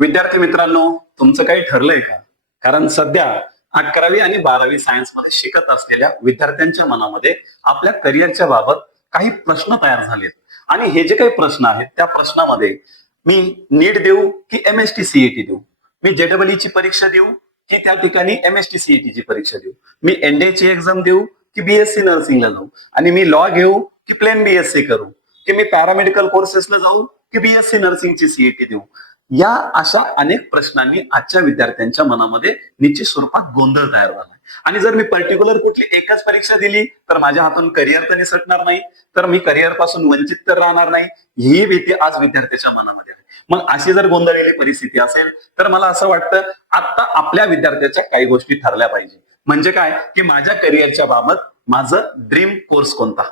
विद्यार्थी मित्रांनो, तुमचं काही ठरलंय का? कारण सध्या 11वी आणि 12वी सायन्समध्ये शिकत असलेल्या विद्यार्थ्यांच्या मनामध्ये आपल्या करिअरच्या बाबत काही प्रश्न तयार झालेत. आणि हे जे काही प्रश्न आहेत त्या प्रश्नामध्ये मी नीट देऊ की एमएसटी सीईटी देऊ, मी जेडब्ल्यू ची परीक्षा देऊ की त्या ठिकाणी एमएसटी सीईटी ची परीक्षा देऊ, मी एनडीए ची एक्झाम देऊ की बीएससी नर्सिंगला जाऊ, आणि मी लॉ घेऊ की प्लेन बीएससी करू, की मी पॅरामेडिकल कोर्सेसला जाऊ की बीएससी नर्सिंगची सीईटी देऊ. या अशा अनेक प्रश्नांनी आजच्या विद्यार्थ्यांच्या मनामध्ये निश्चित स्वरूपात गोंधळ तयार झाला. आणि जर मी पर्टिक्युलर कुठली एकच परीक्षा दिली तर माझ्या हातून करिअर तर निसटणार नाही, तर मी करिअर पासून वंचित तर राहणार नाही, ही भीती आज विद्यार्थ्याच्या मनामध्ये आहे. मग अशी जर गोंधळलेली परिस्थिती असेल तर मला असं वाटतं आता आपल्या विद्यार्थ्याच्या काही गोष्टी ठरल्या पाहिजे. म्हणजे काय, की माझ्या करिअरच्या बाबत माझं ड्रीम कोर्स कोणता,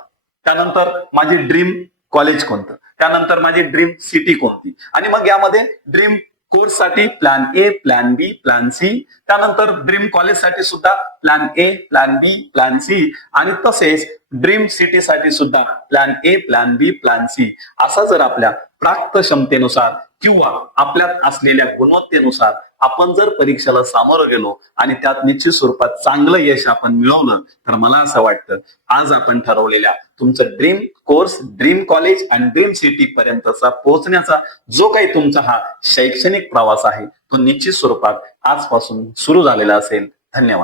त्यानंतर माझी ड्रीम कॉलेज कोणतं, त्यानंतर माझी ड्रीम सिटी कोणती, आणि मग यामध्ये ड्रीम कोर्स साठी plan A, plan B, plan C, त्यानंतर ड्रीम कॉलेज साठी सुद्धा plan A, plan B, plan C, आणि तसेच ड्रीम सिटी साठी सुद्धा plan A, plan B, plan C. असा जर आपल्या प्राप्त क्षमतेनुसार किंवा आपल्यात असलेल्या गुणवत्तेनुसार आपण जर परीक्षेला सामोरं गेलो आणि त्यात निश्चित स्वरूपात चांगलं यश आपण मिळवलं तर मला असं वाटतं आज आपण ठरवलेल्या तुमचं ड्रीम कोर्स, ड्रीम कॉलेज आणि ड्रीम सिटी पर्यंतचा पोहोचण्याचा जो काही तुमचा हा शैक्षणिक प्रवास आहे तो निश्चित स्वरूपात आजपासून सुरू झालेला असेल. धन्यवाद.